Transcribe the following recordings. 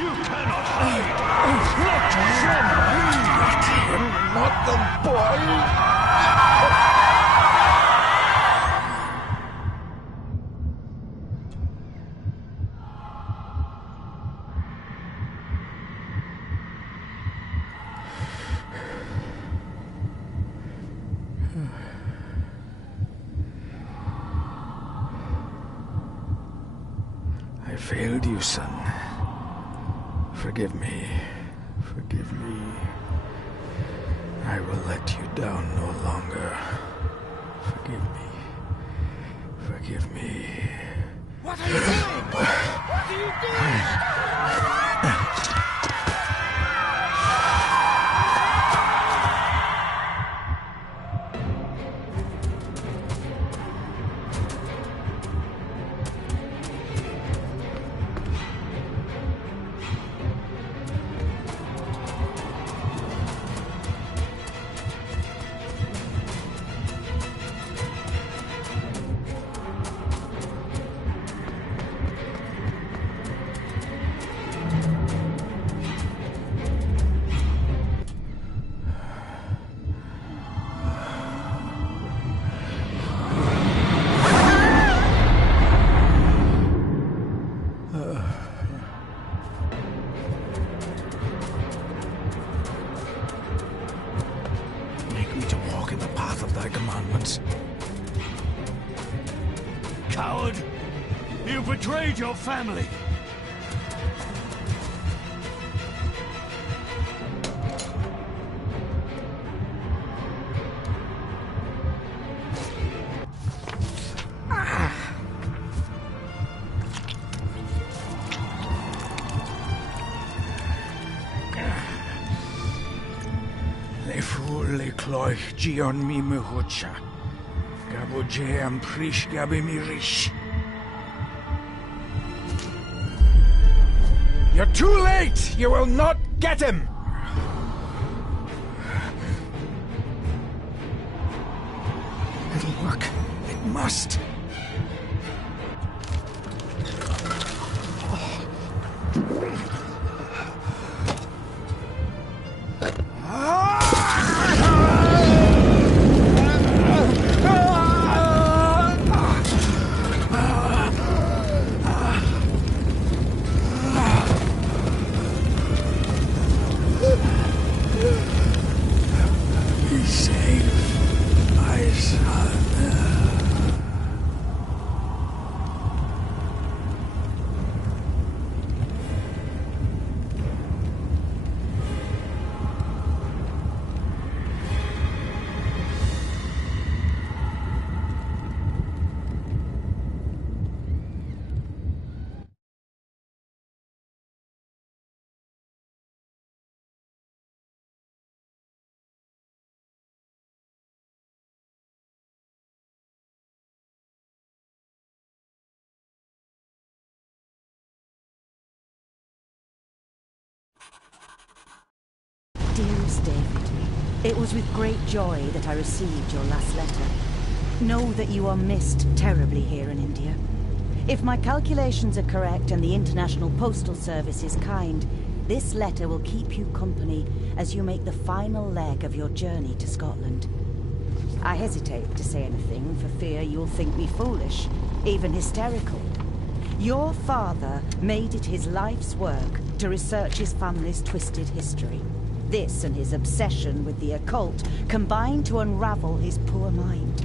You cannot hide! Not the boy! I failed you, son. Forgive me. Forgive me. I will let you down no longer. Forgive me. Forgive me. What are you doing? What are you doing? Coward! You betrayed your family! Le fu le cloich gion mi mehucha. Gabo je am prish gabi mi rish. You're too late! You will not get him! It'll work. It must. Be safe, my son. Dearest David, it was with great joy that I received your last letter. Know that you are missed terribly here in India. If my calculations are correct and the International Postal Service is kind, this letter will keep you company as you make the final leg of your journey to Scotland. I hesitate to say anything for fear you'll think me foolish, even hysterical. Your father made it his life's work to research his family's twisted history. This and his obsession with the occult combined to unravel his poor mind.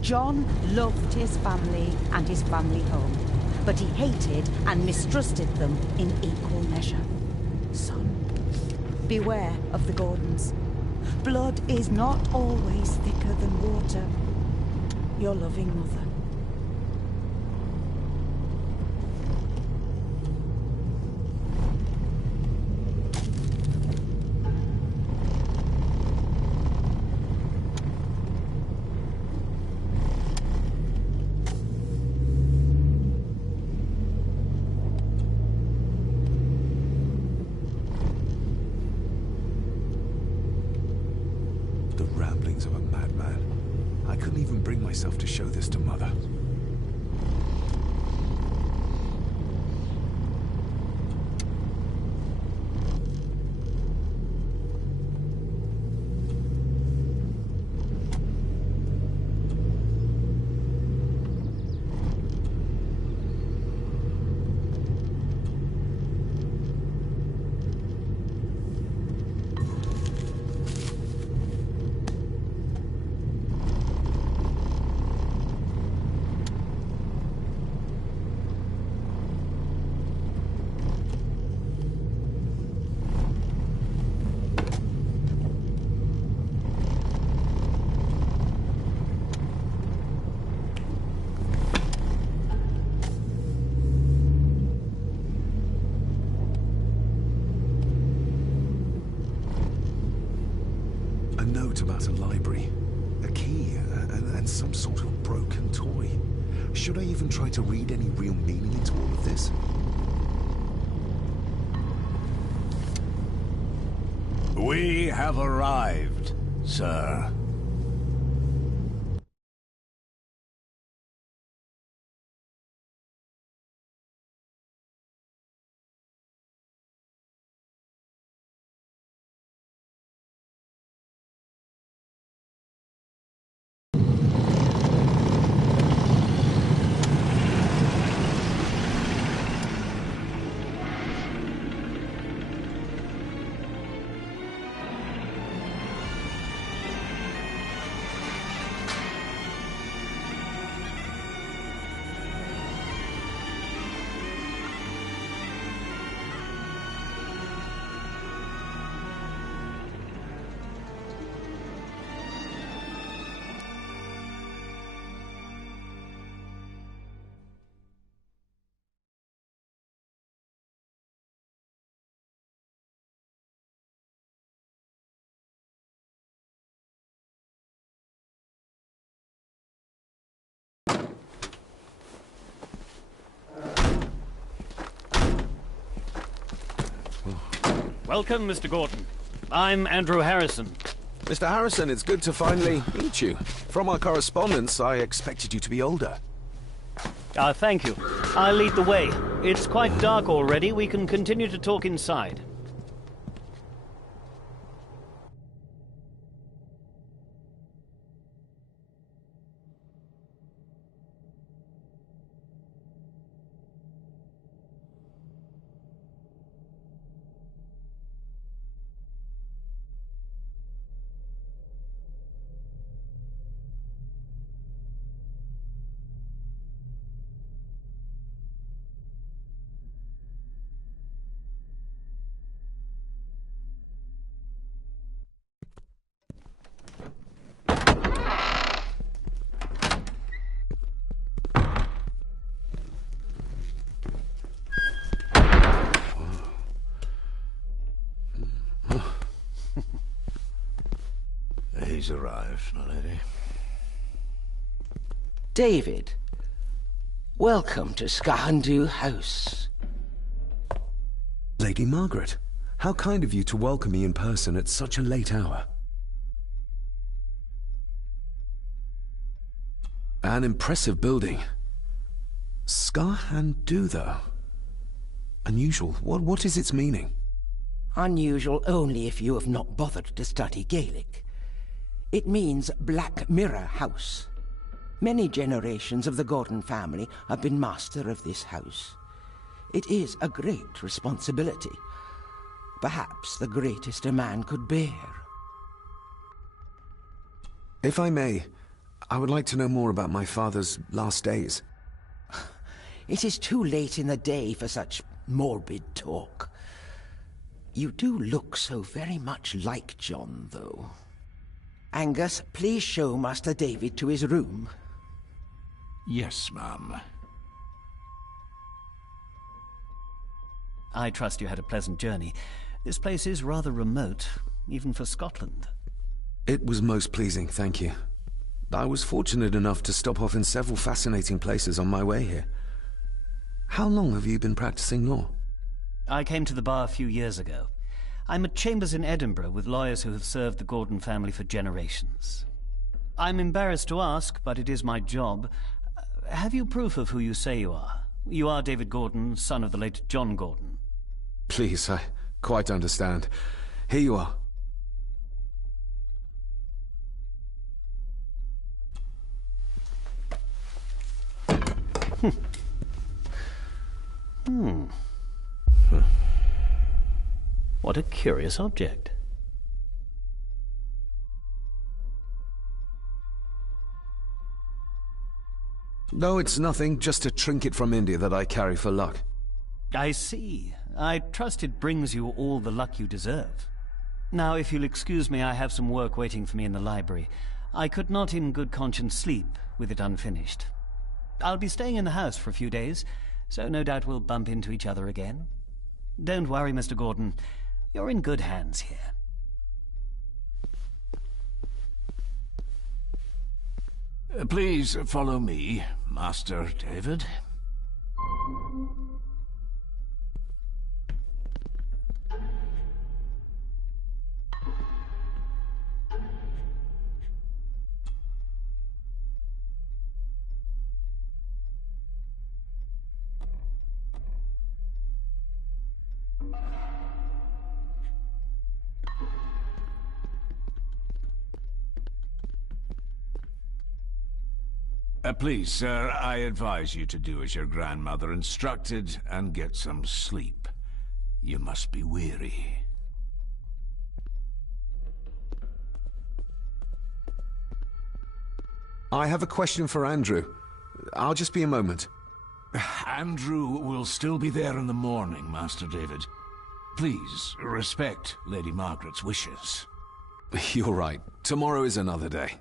John loved his family and his family home, but he hated and mistrusted them in equal measure. Son, beware of the Gordons. Blood is not always thicker than water. Your loving mother. The ramblings of a madman. I couldn't even bring myself to show this to Mother. note about a library, a key, and some sort of broken toy. Should I even try to read any real meaning into all of this? We have arrived, sir. Welcome, Mr. Gordon. I'm Andrew Harrison. Mr. Harrison, it's good to finally meet you. From our correspondence, I expected you to be older. Thank you. I'll lead the way. It's quite dark already. We can continue to talk inside. He's arrived, my lady. David, welcome to Skahandu House. Lady Margaret, how kind of you to welcome me in person at such a late hour. An impressive building. Skahandu, though. Unusual. What is its meaning? Unusual only if you have not bothered to study Gaelic. It means Black Mirror House. Many generations of the Gordon family have been master of this house. It is a great responsibility. Perhaps the greatest a man could bear. If I may, I would like to know more about my father's last days. It is too late in the day for such morbid talk. You do look so very much like John, though. Angus, please show Master David to his room. Yes, ma'am. I trust you had a pleasant journey. This place is rather remote, even for Scotland. It was most pleasing, thank you. I was fortunate enough to stop off in several fascinating places on my way here. How long have you been practicing law? I came to the bar a few years ago. I'm at Chambers in Edinburgh with lawyers who have served the Gordon family for generations. I'm embarrassed to ask, but it is my job. Have you proof of who you say you are? You are David Gordon, son of the late John Gordon. Please, I quite understand. Here you are. What a curious object. No, it's nothing, just a trinket from India that I carry for luck. I see. I trust it brings you all the luck you deserve. Now, if you'll excuse me, I have some work waiting for me in the library. I could not in good conscience sleep with it unfinished. I'll be staying in the house for a few days, so no doubt we'll bump into each other again. Don't worry, Mr. Gordon. You're in good hands here. Please follow me, Master David. Please, sir, I advise you to do as your grandmother instructed and get some sleep. You must be weary. I have a question for Andrew. I'll just be a moment. Andrew will still be there in the morning, Master David. Please, respect Lady Margaret's wishes. You're right. Tomorrow is another day.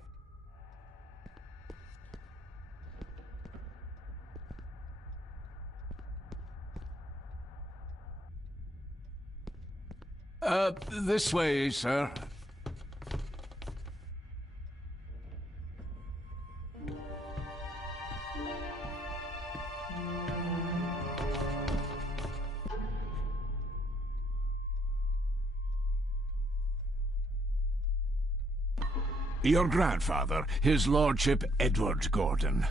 This way, sir. Your grandfather, his lordship Edward Gordon.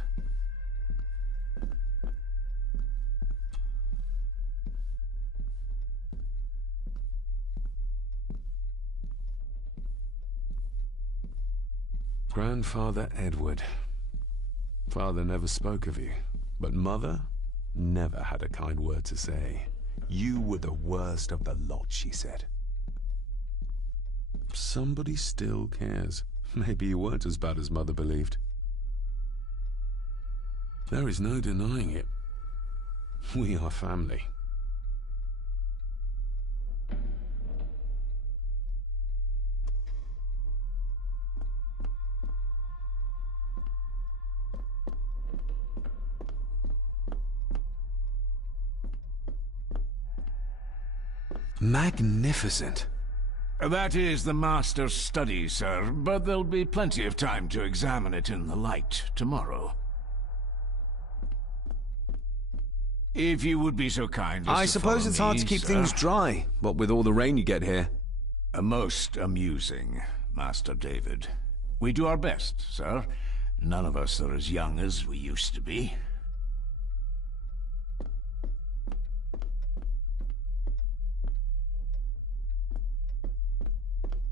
Grandfather Edward. Father never spoke of you, but Mother never had a kind word to say. You were the worst of the lot, she said. Somebody still cares. Maybe you weren't as bad as Mother believed. There is no denying it. We are family. Magnificent. That is the Master's study, sir, but there'll be plenty of time to examine it in the light tomorrow. If you would be so kind as I to suppose follow it's hard me, to keep sir. things dry, what with all the rain you get here. Most amusing, Master David. We do our best, sir. None of us are as young as we used to be.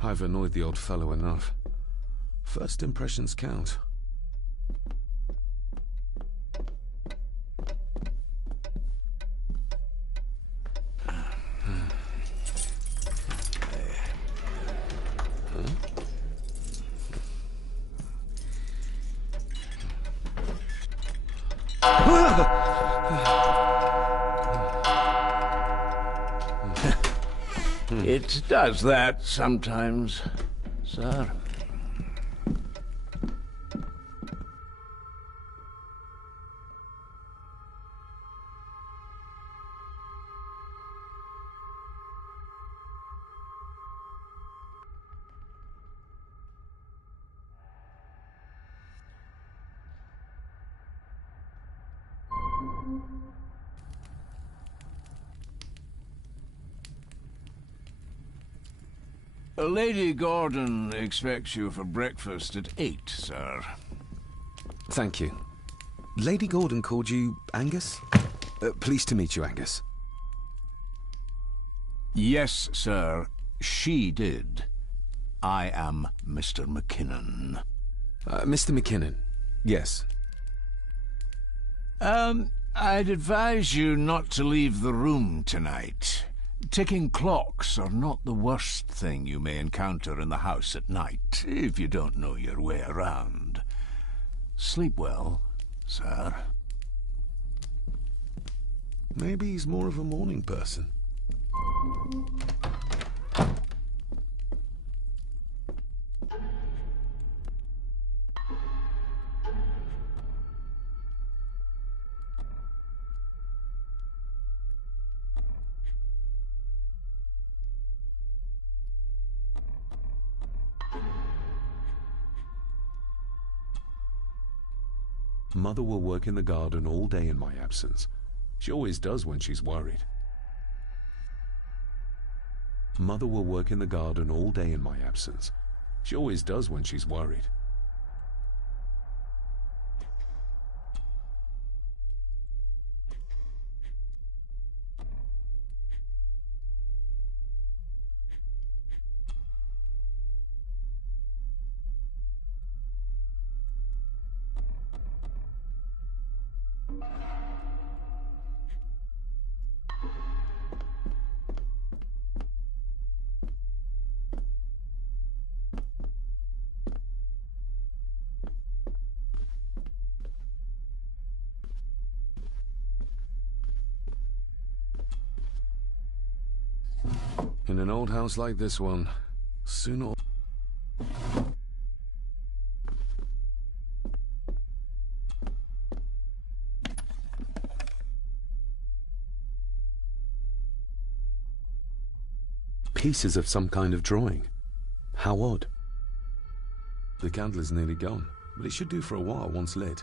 I've annoyed the old fellow enough. First impressions count. It does that sometimes, sir. Lady Gordon expects you for breakfast at 8, sir. Thank you. Lady Gordon called you Angus? Pleased to meet you, Angus. Yes, sir. She did. I am Mr. McKinnon. Mr. McKinnon. Yes. I'd advise you not to leave the room tonight. Ticking clocks are not the worst thing you may encounter in the house at night, if you don't know your way around. Sleep well, sir. Maybe he's more of a morning person. Mother will work in the garden all day in my absence. She always does when she's worried. Mother will work in the garden all day in my absence. She always does when she's worried. In an old house like this one, sooner or... Pieces of some kind of drawing. How odd. The candle is nearly gone, but it should do for a while once lit.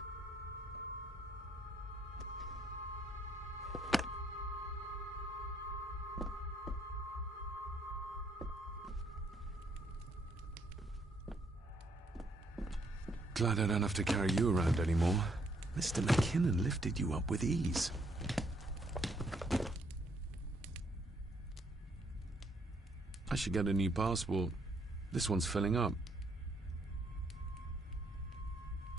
Glad I don't have to carry you around anymore. Mr. McKinnon lifted you up with ease. I should get a new passport. This one's filling up.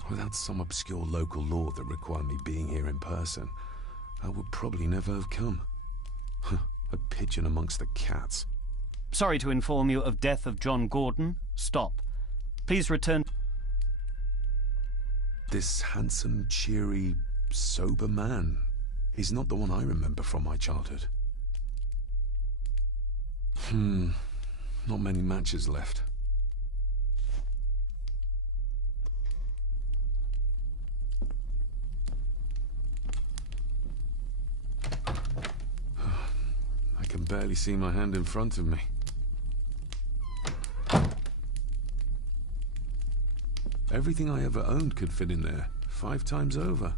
Without some obscure local law that required me being here in person, I would probably never have come. A pigeon amongst the cats. Sorry to inform you of death of John Gordon. Stop. Please return... This handsome, cheery, sober man is not the one I remember from my childhood. Not many matches left. I can barely see my hand in front of me. Everything I ever owned could fit in there, 5 times over.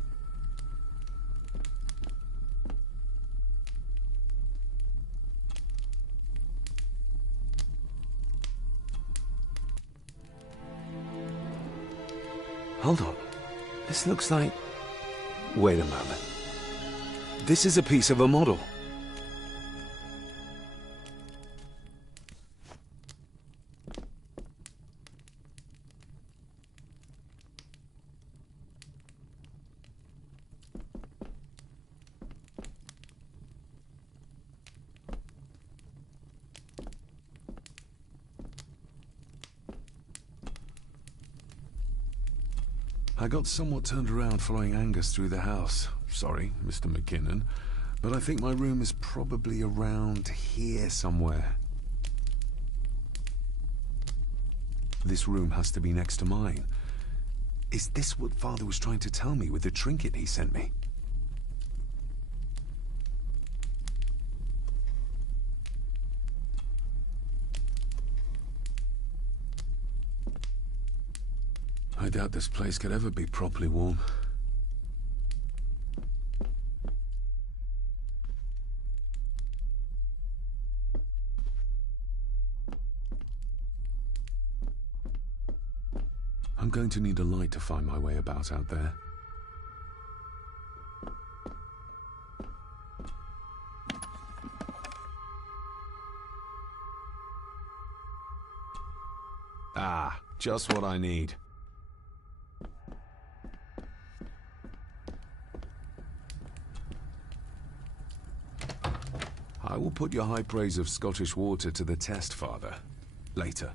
Hold on. This looks like... Wait a moment. This is a piece of a model. I got somewhat turned around following Angus through the house. Sorry, Mr. McKinnon, but I think my room is probably around here somewhere. This room has to be next to mine. Is this what Father was trying to tell me with the trinket he sent me? I doubt this place could ever be properly warm. I'm going to need a light to find my way about out there. Ah, just what I need. I will put your high praise of Scottish water to the test, Father. Later.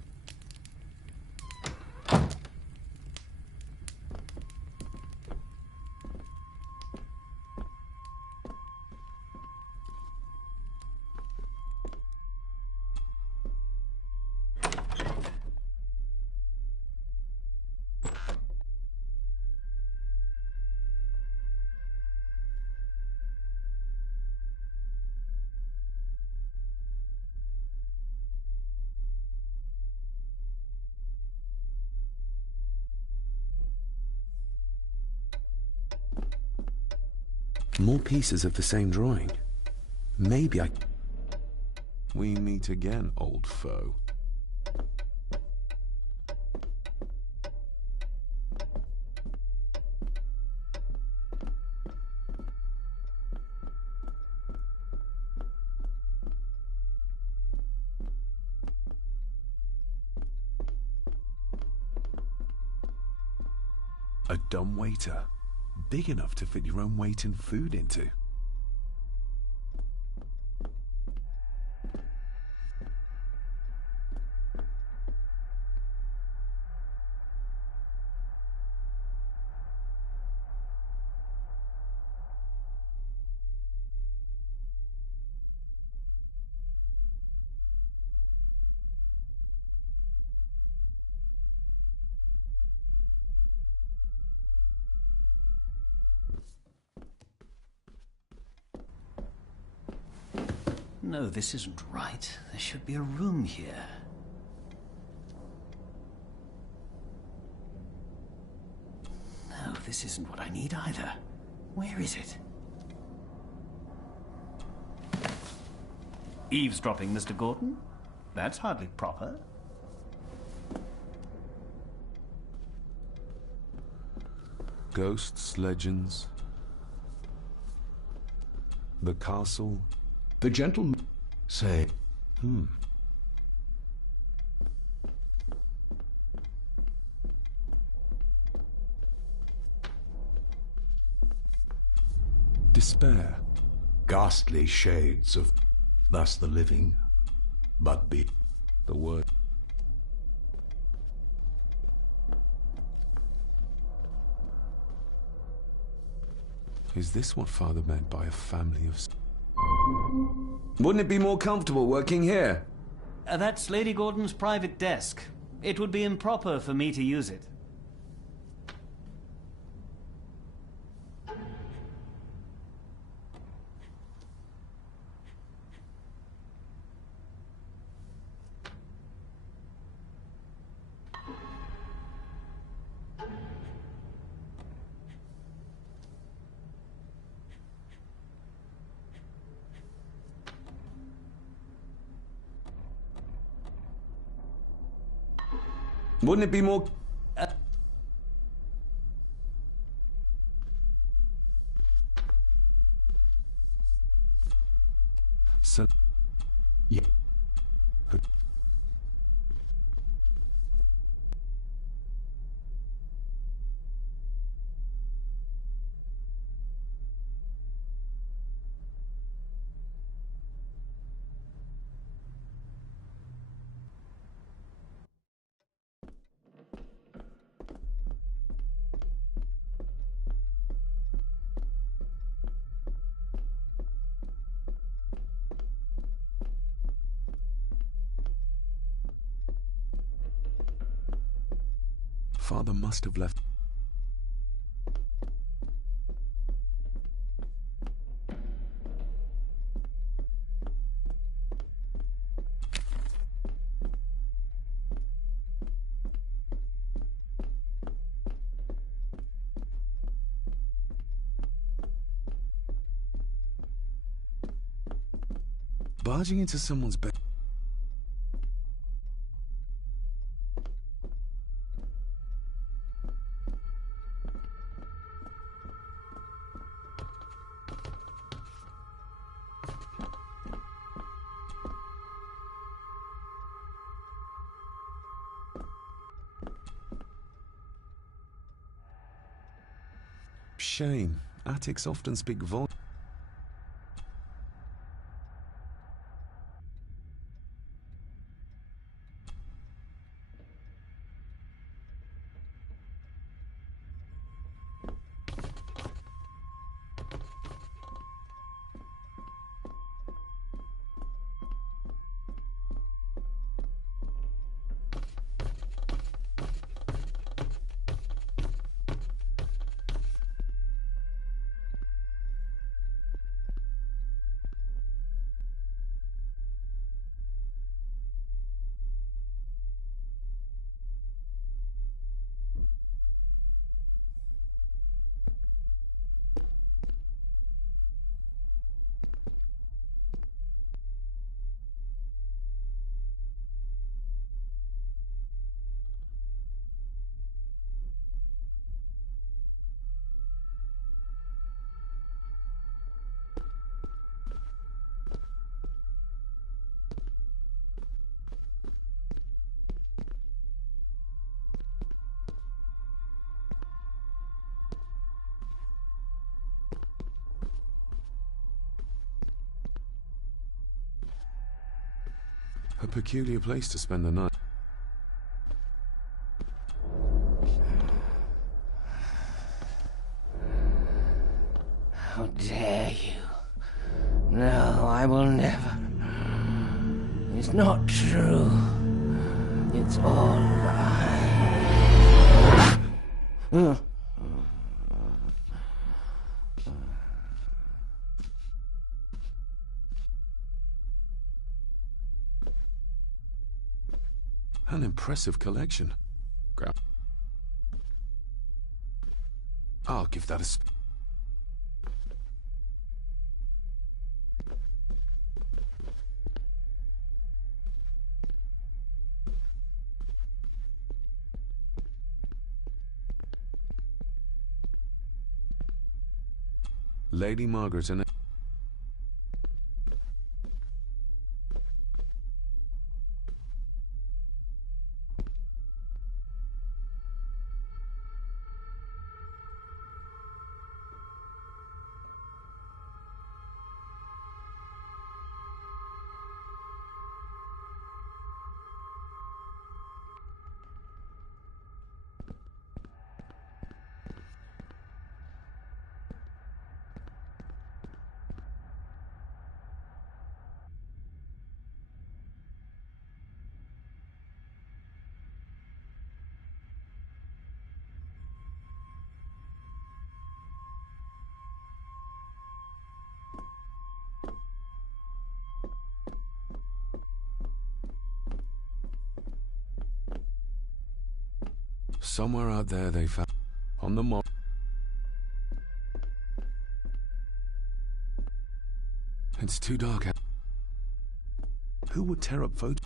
More pieces of the same drawing. Maybe I... We meet again, old foe. A dumb waiter. Big enough to fit your own weight in food into. No, this isn't right. There should be a room here. No, this isn't what I need either. Where is it? Eavesdropping, Mr. Gordon? That's hardly proper. Ghosts, legends. The castle. The gentleman... Say... Despair. Ghastly shades of... Thus the living, but be... The word. Is this what Father meant by a family of... Wouldn't it be more comfortable working here? That's Lady Gordon's private desk. It would be improper for me to use it. Wouldn't it be more... So... Yeah. Father must have left... Barging into someone's bed... Shame. Attics often speak vol... A peculiar place to spend the night. How dare you? No, I will never. It's not true. It's all lies. An impressive collection. I'll give that a Lady Margaret and... Somewhere out there they found... On the mall... It's too dark out. Who would tear up photos?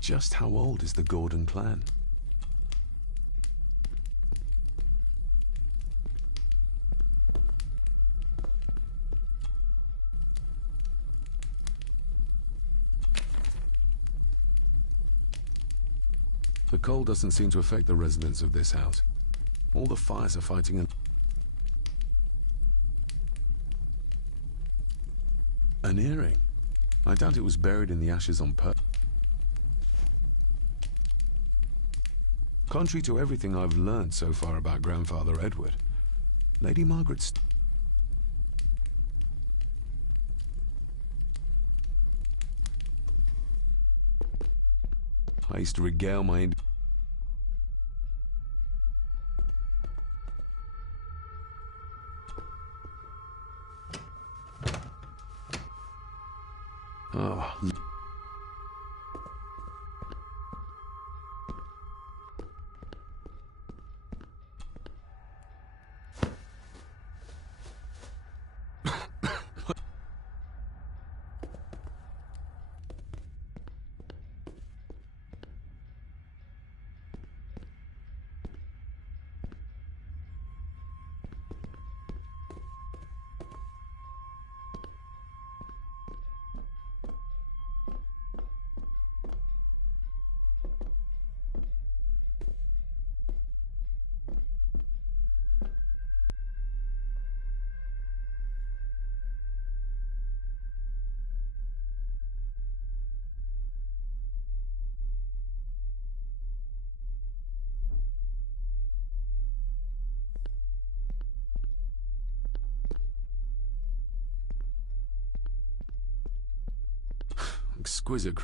Just how old is the Gordon clan? The cold doesn't seem to affect the residents of this house. All the fires are fighting an earring. I doubt it was buried in the ashes on purpose. Contrary to everything I've learned so far about Grandfather Edward, Lady Margaret's... I used to regale my... Oh... Exquisite.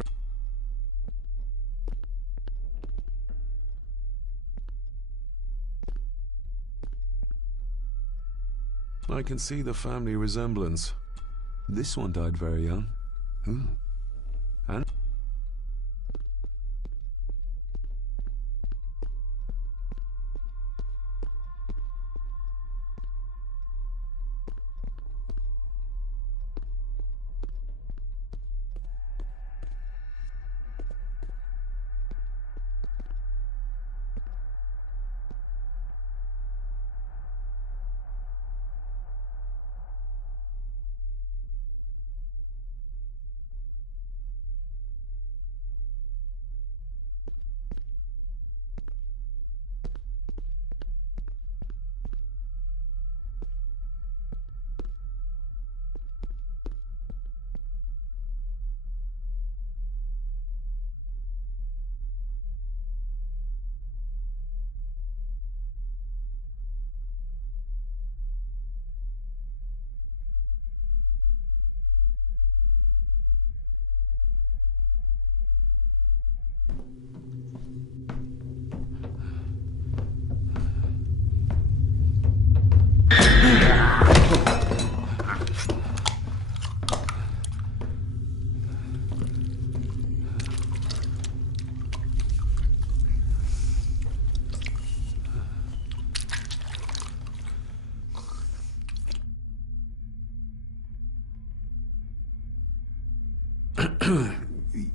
I can see the family resemblance. This one died very young. And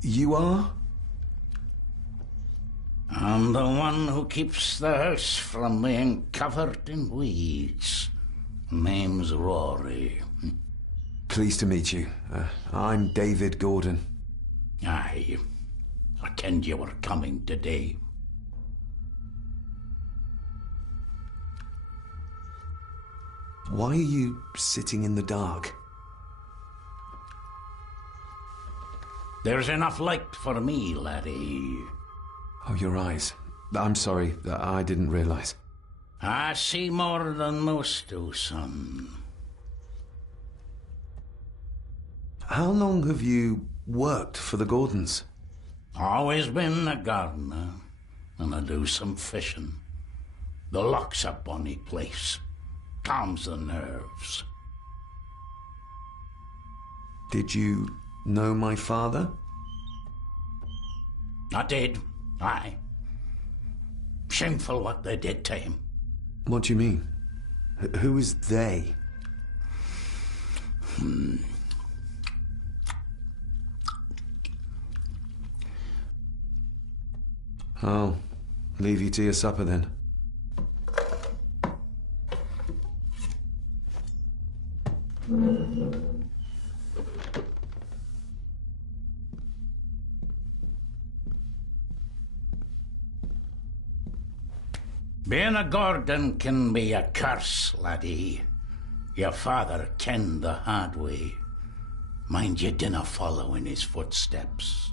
you are? I'm the one who keeps the house from being covered in weeds. Name's Rory. Pleased to meet you. I'm David Gordon. Aye. I kenned you were coming today. Why are you sitting in the dark? There's enough light for me, laddie. Oh, your eyes. I'm sorry, I didn't realize. I see more than most do, son. How long have you worked for the Gordons? Always been a gardener, and I do some fishing. The loch's a bonny place. Calms the nerves. Did you know my father? I did, aye. Shameful what they did to him. What do you mean? Who is they? I'll leave you to your supper then. Being a Gordon can be a curse, laddie. Your father kenned the hard way. Mind you dinna follow in his footsteps.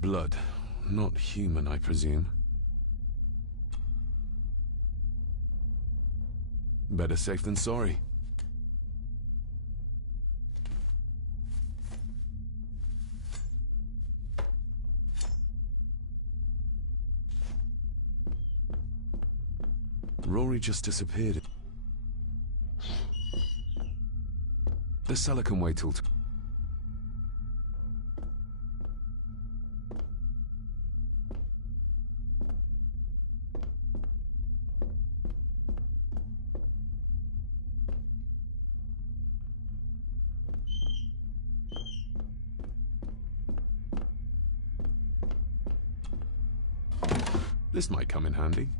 Blood. Not human, I presume. Better safe than sorry. Rory just disappeared. The cellar can wait till... This might come in handy.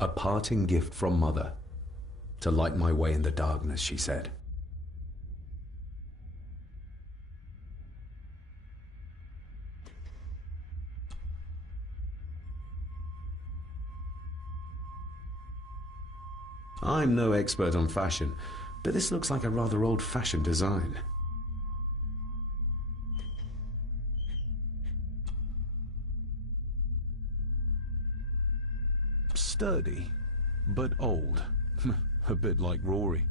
A parting gift from Mother. To light my way in the darkness, she said. I'm no expert on fashion, but this looks like a rather old-fashioned design. Sturdy, but old. A bit like Rory.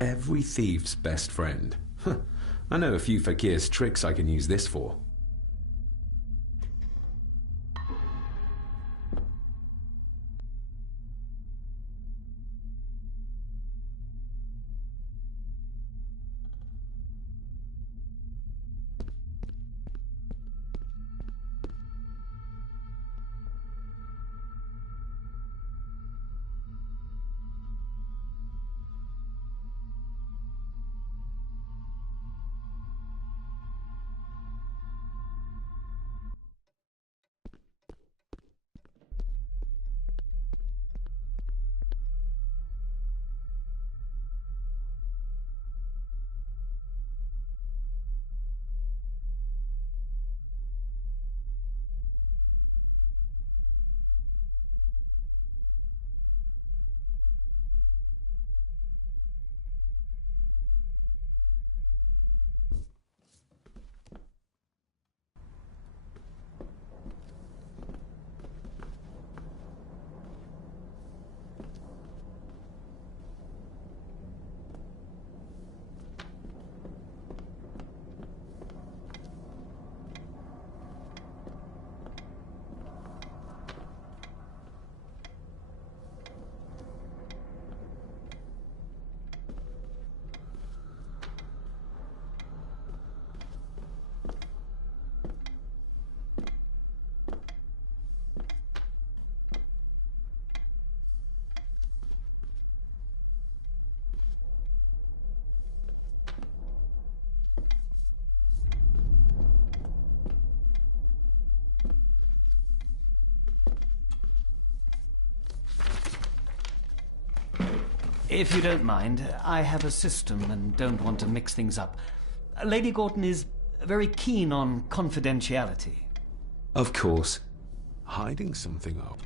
Every thief's best friend. I know a few fakir's tricks I can use this for. If you don't mind, I have a system and don't want to mix things up. Lady Gorton is very keen on confidentiality. Of course. Hiding something up.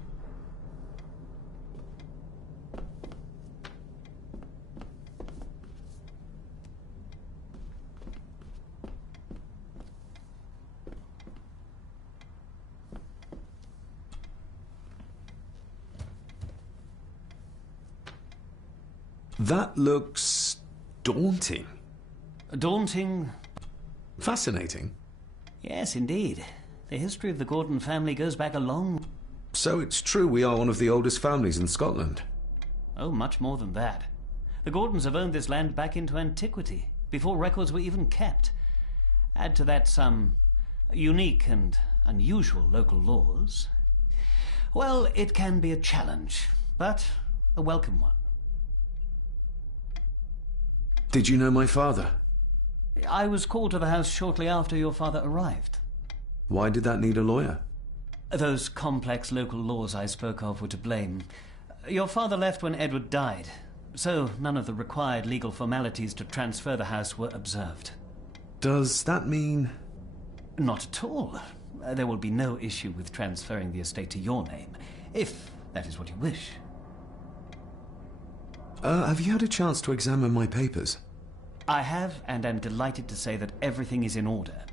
That looks daunting. Daunting? Fascinating. Yes, indeed. The history of the Gordon family goes back a long... So it's true we are one of the oldest families in Scotland. Oh, much more than that. The Gordons have owned this land back into antiquity, before records were even kept. Add to that some unique and unusual local laws. Well, it can be a challenge, but a welcome one. Did you know my father? I was called to the house shortly after your father arrived. Why did that need a lawyer? Those complex local laws I spoke of were to blame. Your father left when Edward died, so none of the required legal formalities to transfer the house were observed. Does that mean... Not at all. There will be no issue with transferring the estate to your name, if that is what you wish. Have you had a chance to examine my papers? I have, and am delighted to say that everything is in order.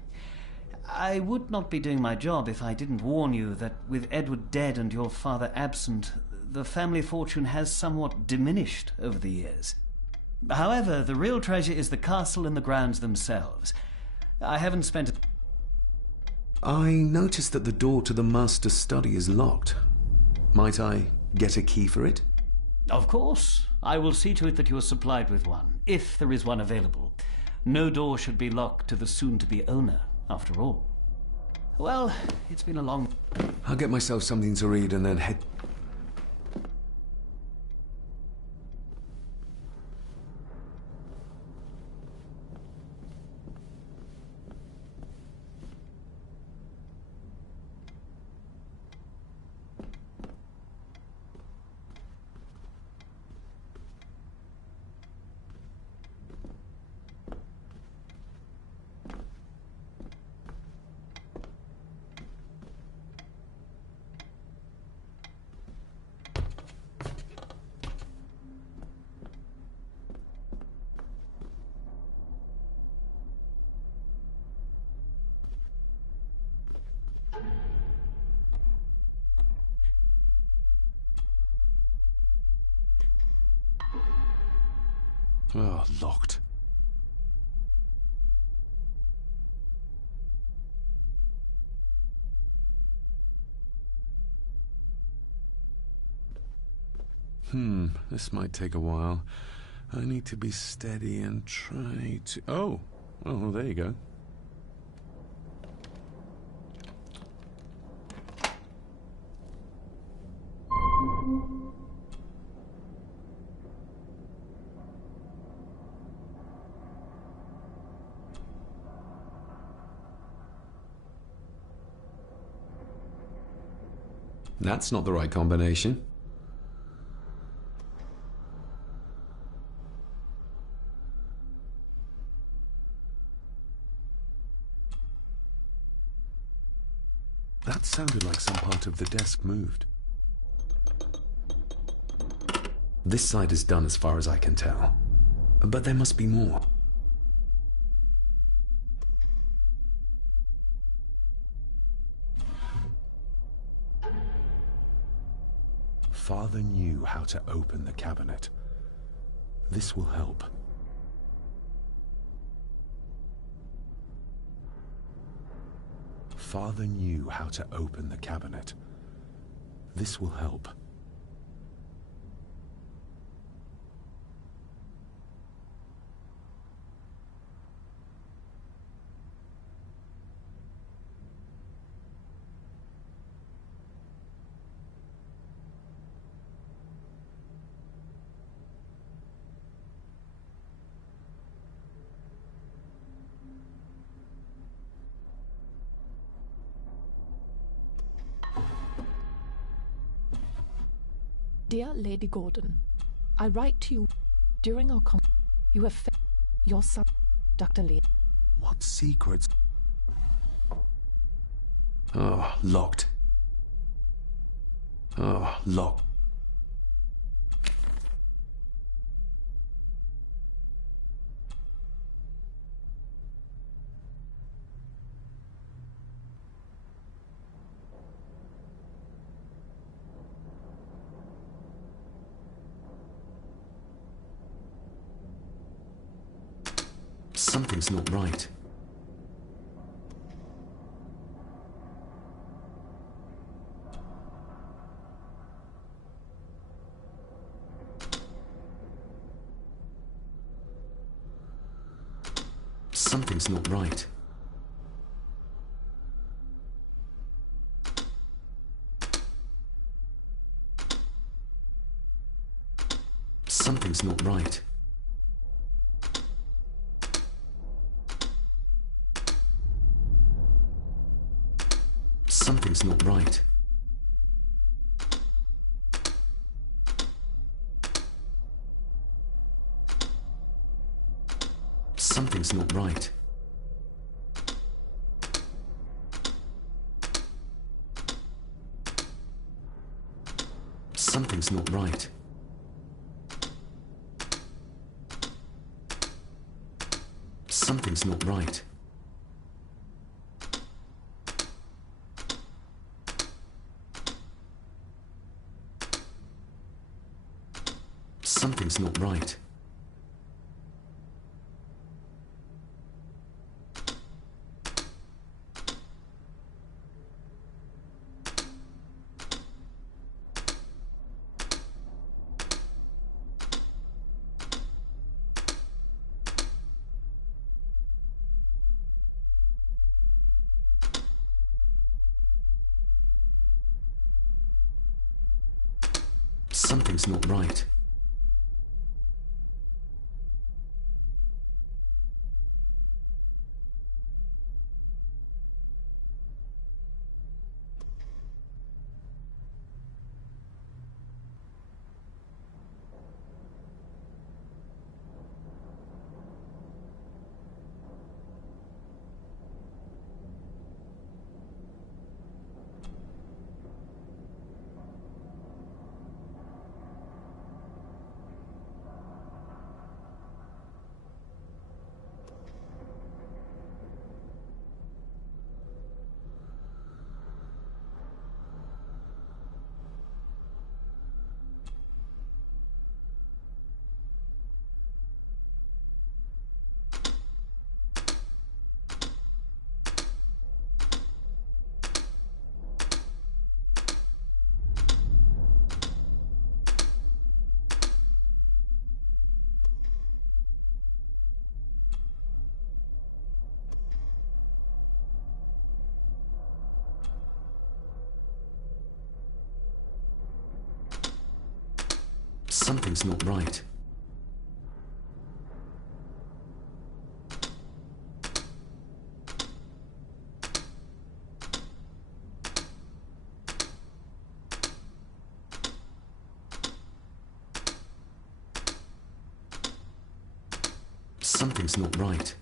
I would not be doing my job if I didn't warn you that with Edward dead and your father absent, the family fortune has somewhat diminished over the years. However, the real treasure is the castle and the grounds themselves. I haven't spent... I noticed that the door to the master's study is locked. Might I get a key for it? Of course. I will see to it that you are supplied with one, if there is one available. No door should be locked to the soon-to-be owner, after all. Well, it's been a long... I'll get myself something to read and then head... Oh, locked. This might take a while. I need to be steady and try to... Oh! Well, there you go. That's not the right combination. That sounded like some part of the desk moved. This side is done as far as I can tell. But there must be more. Father knew how to open the cabinet. This will help. Father knew how to open the cabinet. This will help. Dear Lady Gordon, I write to you during our you have failed your son, Dr. Lee. What secrets? Oh, locked. Oh, locked. Something's not right. Something's not right. Something's not right. Something's not right. Something's not right. Something's not right. Something's not right. Something's not right. Something's not right. Something's not right. Something's not right.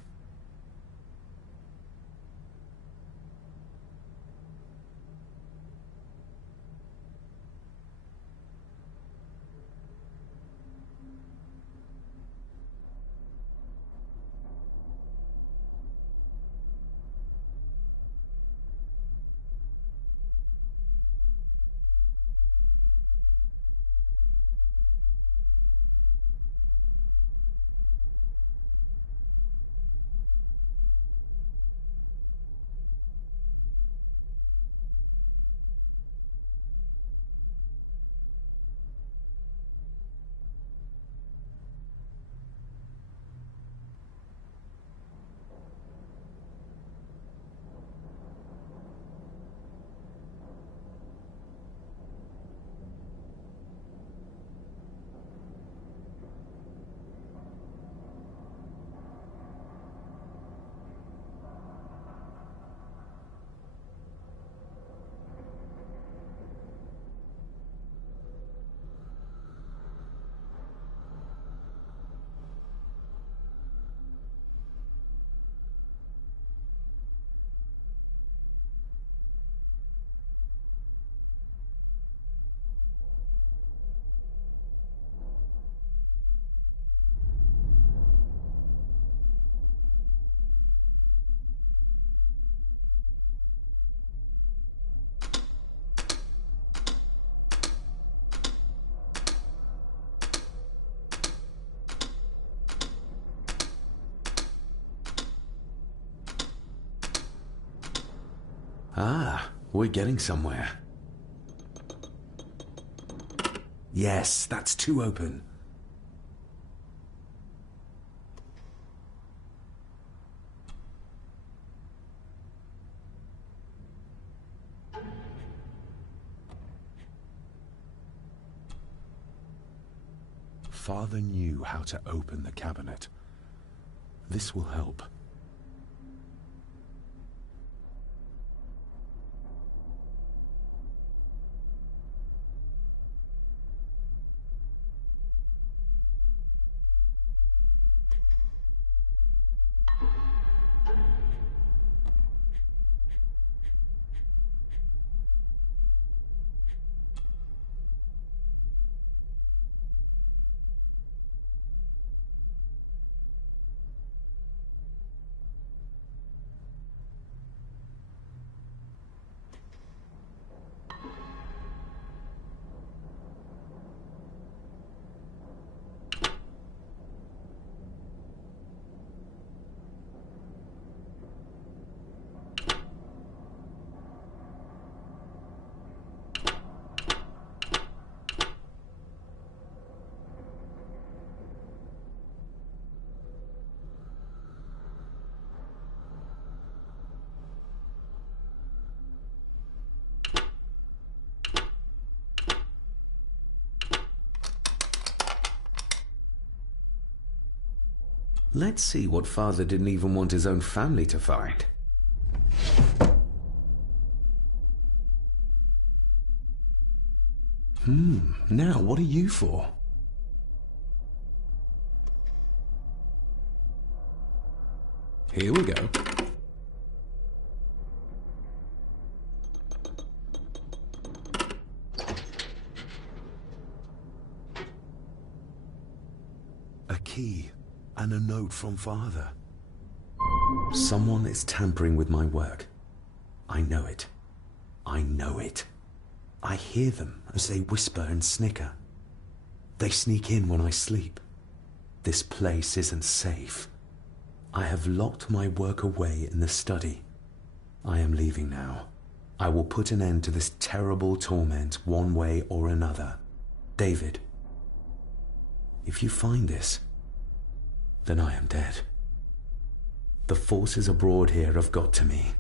Ah, we're getting somewhere. Yes, that's two open. Father knew how to open the cabinet. This will help. Let's see what Father didn't even want his own family to find. Now what are you for? Here we go. A key. And a note from Father. Someone is tampering with my work. I know it. I know it. I hear them as they whisper and snicker. They sneak in when I sleep. This place isn't safe. I have locked my work away in the study. I am leaving now. I will put an end to this terrible torment one way or another. David, if you find this, then I am dead. The forces abroad here have got to me.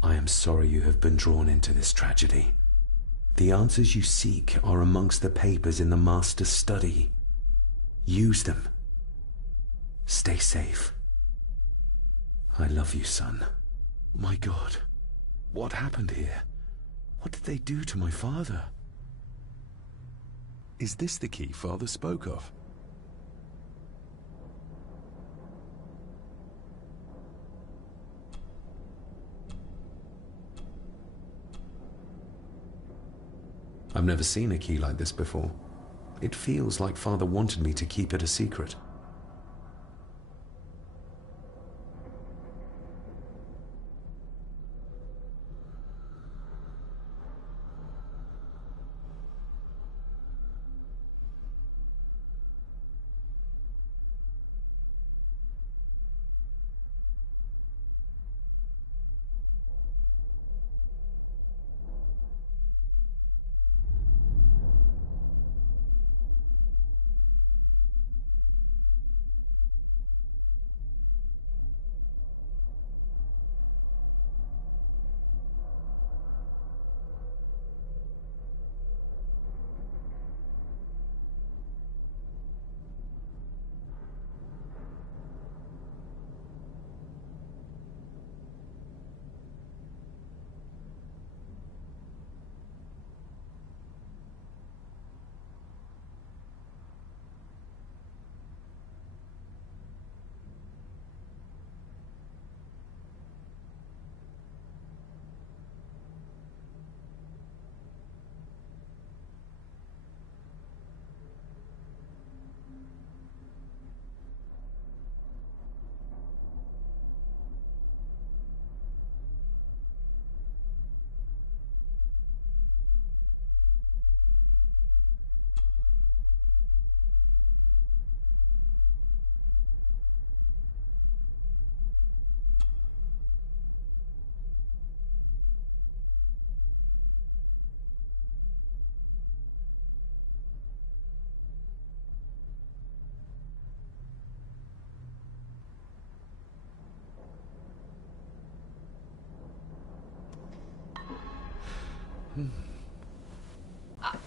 I am sorry you have been drawn into this tragedy. The answers you seek are amongst the papers in the Master's study. Use them. Stay safe. I love you, son. My God, what happened here? What did they do to my father? Is this the key Father spoke of? I've never seen a key like this before. It feels like Father wanted me to keep it a secret.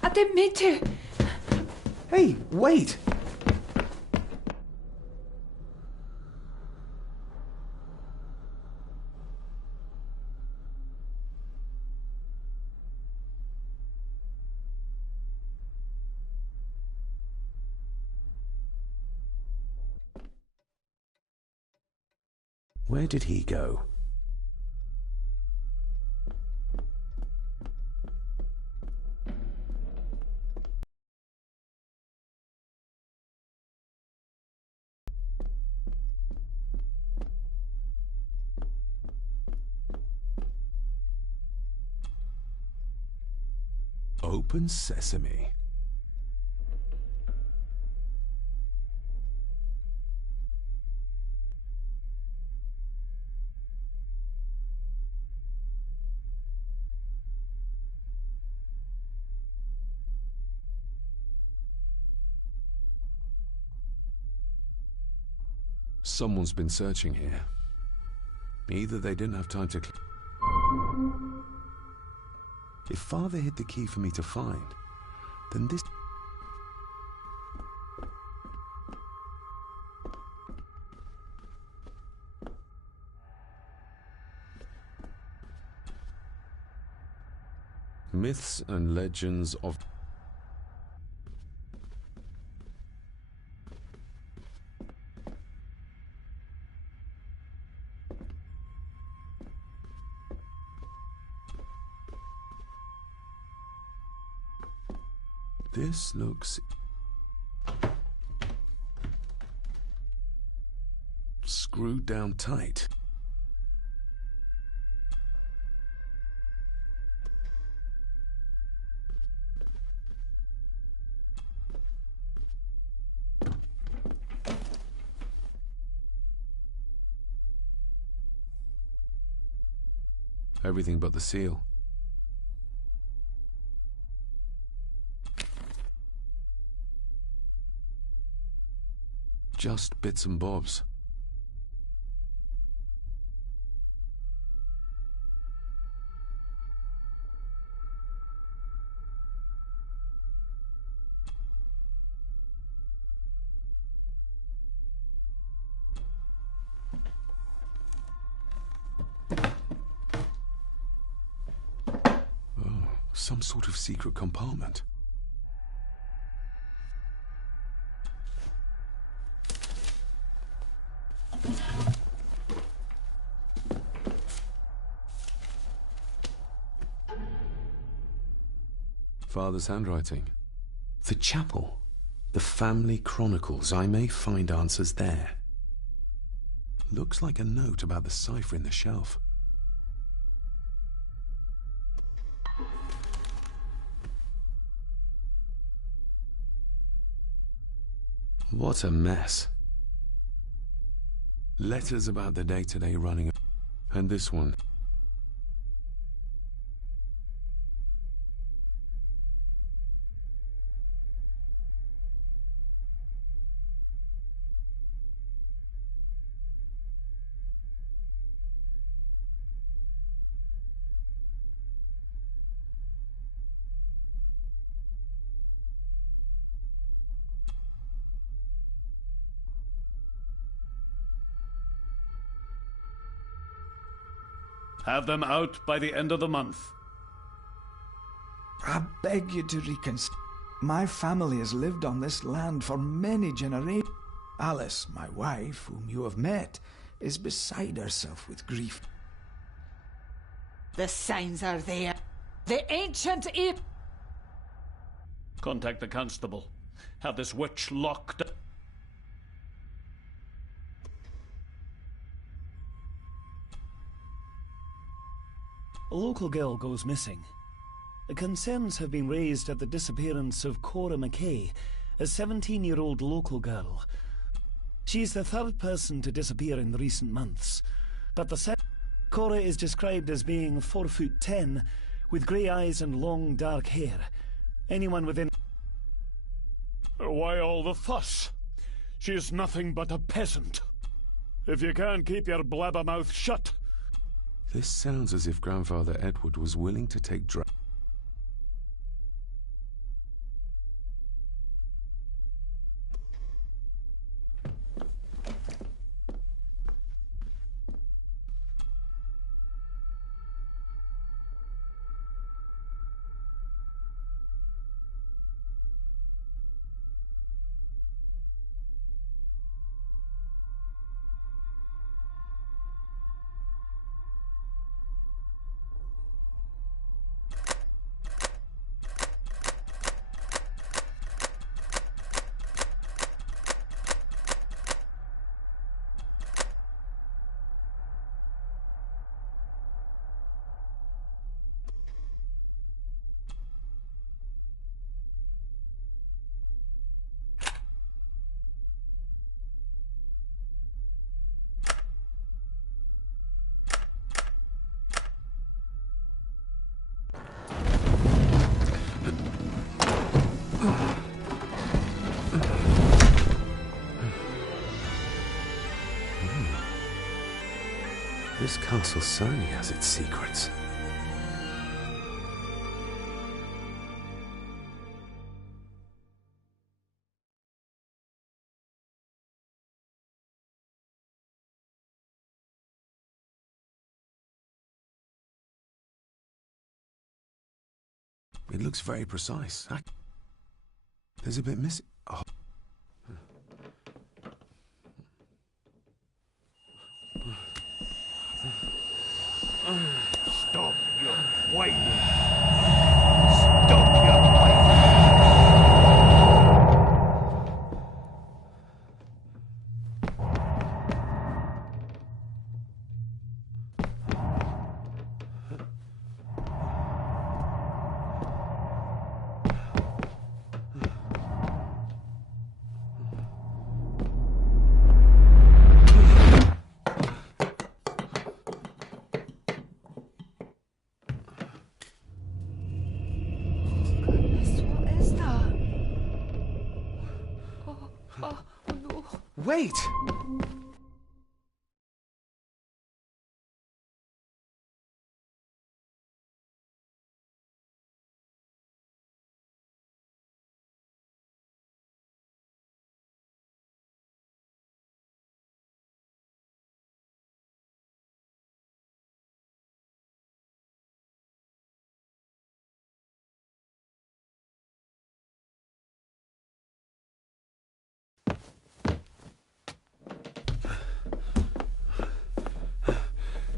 I didn't mean to. Hey, wait! Where did he go? Open sesame. Someone's been searching here. Either they didn't have time to... If Father hid the key for me to find, then this... Myths and legends of... This looks... screwed down tight. Everything but the seal. Just bits and bobs. Some sort of secret compartment. Father's handwriting. The chapel. The family chronicles. I may find answers there. Looks like a note about the cipher in the shelf. What a mess. Letters about the day-to-day running. And this one. Have them out by the end of the month. I beg you to reconsider. My family has lived on this land for many generations. Alice, my wife, whom you have met, is beside herself with grief. The signs are there. The ancient ape. Contact the constable. Have this witch locked up. A local girl goes missing. Concerns have been raised at the disappearance of Cora McKay, a 17-year-old local girl. She's the third person to disappear in recent months, but Cora is described as being 4'10", with grey eyes and long dark hair. Anyone within... Why all the fuss? She is nothing but a peasant. If you can't keep your blabbermouth shut... This sounds as if Grandfather Edward was willing to take This castle certainly has its secrets. It looks very precise. There's a bit missing. Oh. Stop your whining! Stop your whining! Wait!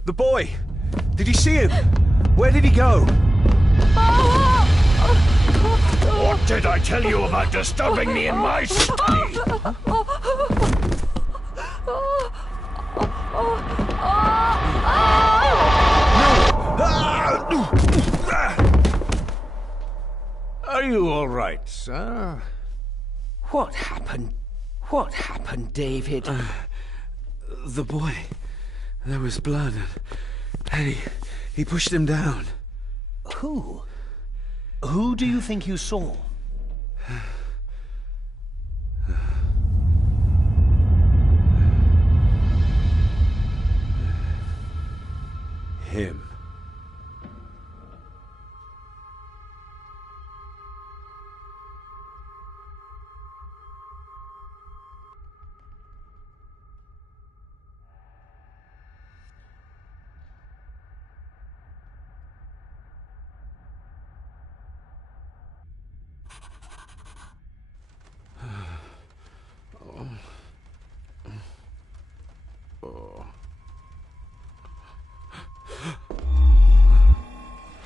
The boy! Did you see him? Where did he go? What did I tell you about disturbing me in my study? Are you all right, sir? What happened? What happened, David? The boy. There was blood, and he pushed him down. Who? Who do you think you saw? Him.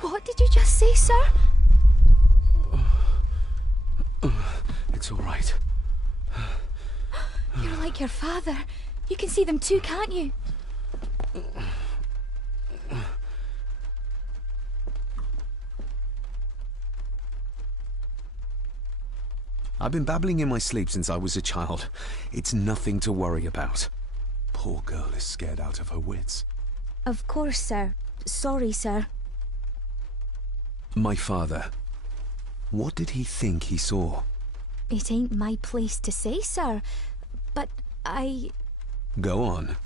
What did you just say, sir? It's all right. You're like your father. You can see them too, can't you? I've been babbling in my sleep since I was a child. It's nothing to worry about. Poor girl is scared out of her wits. Of course, sir. Sorry, sir. My father. What did he think he saw? It ain't my place to say, sir. But Go on.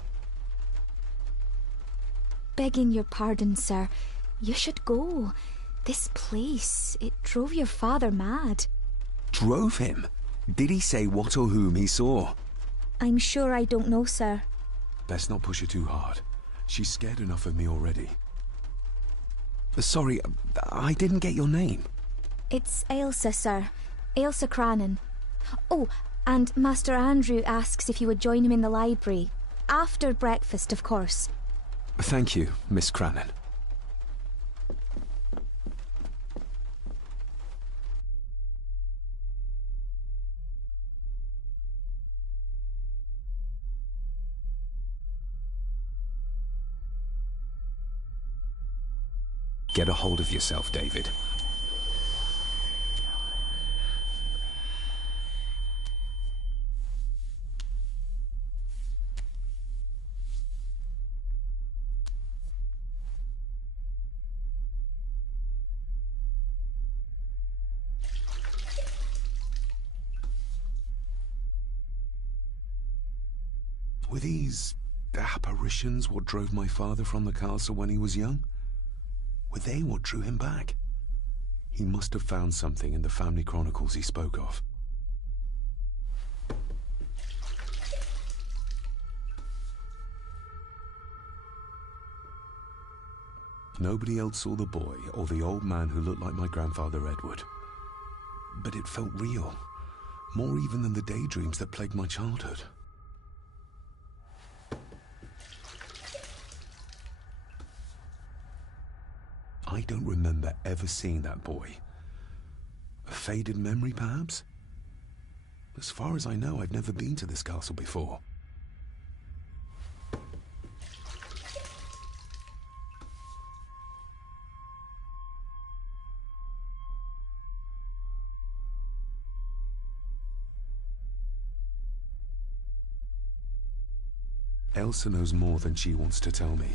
Begging your pardon, sir. You should go. This place, it drove your father mad. Drove him? Did he say what or whom he saw? I'm sure I don't know, sir. Best not push her too hard. She's scared enough of me already. Sorry, I didn't get your name. It's Ailsa, sir. Ailsa Crannan. Oh, and Master Andrew asks if you would join him in the library. After breakfast, of course. Thank you, Miss Crannan. Get a hold of yourself, David. Were these apparitions what drove my father from the castle when he was young? Were they what drew him back? He must have found something in the family chronicles he spoke of. Nobody else saw the boy or the old man who looked like my grandfather Edward. But it felt real, more even than the daydreams that plagued my childhood. I don't remember ever seeing that boy. A faded memory, perhaps? As far as I know, I've never been to this castle before. Ailsa knows more than she wants to tell me.